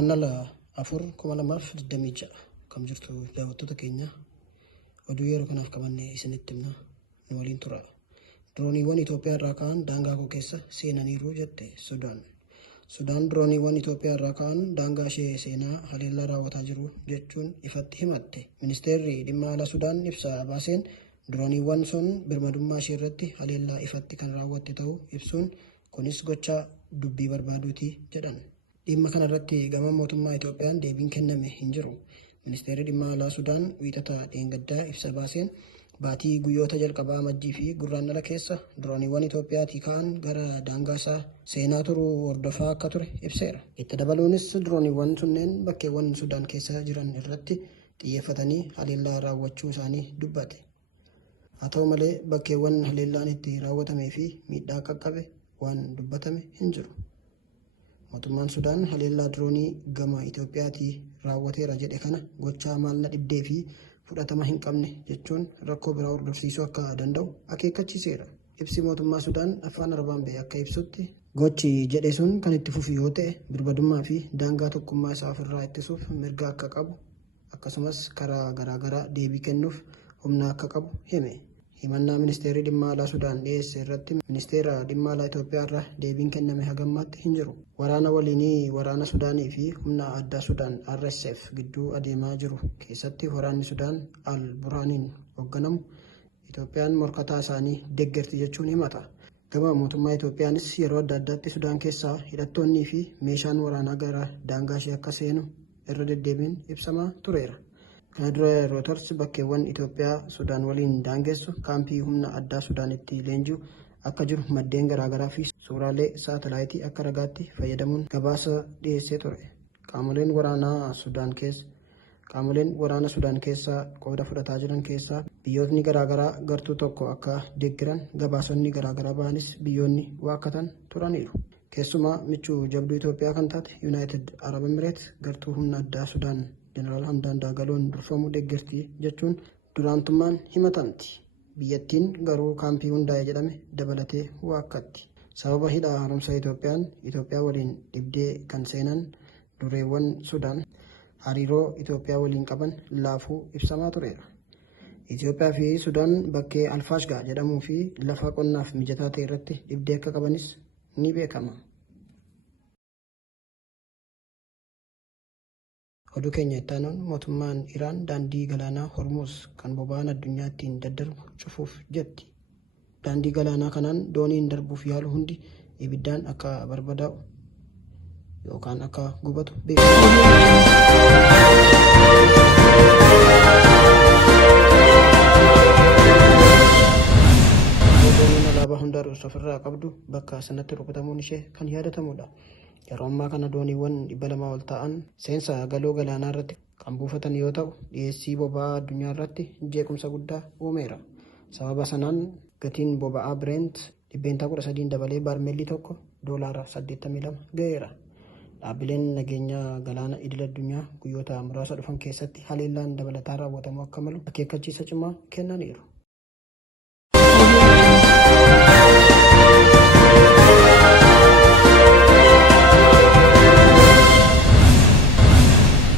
Guraandhala 4/2026 kam jirtu daawwattoota keenya oduu yeroo kanaaf qabannee isinitti himna nu waliin tura. Dirooniiwwan Itoophiyaa irraa ka'an daangaa koo keessa seenaniiru jette Sudaan. Sudaan dirooniiwwan Itoophiyaa irraa ka'an daangaa ishee seenaa haleellaa raawwataa jiru jechuun ifatti himatte. Ministeerri dhimma alaa Sudaan ibsa baaseen dirooniiwwan sun birmadummaa ishee irratti haleellaa ifatti kan raawwatte ta'uu ibsuun kunis gochaa dubbii barbaaduuti jedhan. Dhimma kana irratti gama mootummaa Itoophiyaan deebiin kenname hin jiru. Ministeerri dhimma alaa Sudaan wiixata dheengaddaa ibsa baaseen baatii guyyoota jalqabaa Amajjii fi Guraandhala keessa dirooniiwwan Itoophiyaatii ka'an gara daangaa isaa seenaa turuu hordofaa akka ture ibseera. Itti dabaluunis dirooniiwwan sunneen bakkeewwan Sudaan keessa jiran irratti xiyyeeffatanii haleellaa raawwachuu isaanii dubbate. Haa ta'u malee bakkeewwan haleellaan itti raawwatamee fi miidhaa qaqqabe waan dubbatame hin jiru. Mootummaan Sudaan haleellaa diroonii gama Itoophiyaatii raawwateera jedhe kana gochaa maalna dhibdee fi fudhatama hin qabne jechuun rakkoo biraa hordofsiisuu akka danda'u akeekkachiiseera. Ibsi mootummaa Sudaan afaan Arabaan ba'e akka ibsutti gochi jedhe sun kan itti fufu yoo ta'e birmadummaa fi daangaa tokkummaa isaa ofirraa ittisuuf mirga akka qabu akkasumas karaa garaagaraa deebii kennuuf humna akka qabu hime. Himannaa ministeerri dhimma alaa Sudaan dhiyeesse irratti ministeera dhimma alaa Itoophiyaa irraa deebiin kenname hagammaatti hin jiru. Waraana waliinii waraana Sudaanii fi humna addaa Sudaan RSF gidduu adeemaa jiru keessatti waraanni Sudaan Al-Burhaaniin hoogganamu Itoophiyaan morkataa isaanii deeggarti jechuun himata. Gama mootummaa Itoophiyaanis yeroo adda addaatti Sudaan keessaa hidhattoonnii fi meeshaan waraanaa gara daangaa ishee akka seenu irra deddeebiin ibsamaa tureera. Kana dura Reuters bakkeewwan Itoophiyaa Sudaan waliin daangessu kaampii humna addaa Sudaanitti leenji'u akka jiru maddeen garaagaraa fi suuraalee saatalaayitii akka ragaatti fayyadamuun gabaasa dhiyeessee ture. Qaamoleen waraana Sudaan keessaa qooda fudhataa jiran keessaa biyyootni garaagaraa gartuu tokko akka deeggaran gabaasonni garaagaraa ba'anis biyyoonni waakkatan turaniiru. Keessumaa michuu jabduu Itoophiyaa kan taate Yuunaayitid Arab Emireet gartuu humna addaa Sudaan Jeneraal Hamdaan Daagaloon durfamuu deeggartii jechuun duraantummaan himatamti. Biyyattiin garuu kaampii hundaa'e jedhame dabalatee waakkatti. Sababa hidha haaromsa Itoophiyaa waliin dhibdee kan seenan dureewwan Sudaan hariiroo Itoophiyaa waliin qaban laafuu ibsamaa tureera. Itoophiyaa fi Sudaan bakkee Alfaashgaa jedhamuu fi lafa qonnaaf mijataa ta'e irratti dhibdee akka qabanis ni beekama. Oduu keenya itti aanuun mootummaan Iraan daandii galaanaa Hormuz kan boba'aan addunyaa ittiin daddarbu cufuuf jetti. Daandii galaanaa kanaan dooniin darbuuf yaalu hundi ibiddaan akka barbadaa'u yookaan akka gubatu dooniin alaabaa hundaa'uus ofirraa qabdu bakka sanatti rukutamuun ishee kan yaadatamudha. Yeroo ammaa kana dooniiwwan 200 ol ta'an seensa galoo galaanaa irratti kan buufatan yoo ta'u dhiyeessii boba'aa addunyaa irratti jeequmsa guddaa uumeera. Sababa sanaan gatiin boba'aa Brent 13 dabalee baarmeelii tokko $82 ga'eera. Dhaabbileen nageenya galaana idil addunyaa guyyoota muraasa dhufan keessatti haleellaan dabalataa raawwatamuu akka malu akeekkachiisa cimaa kennaniiru.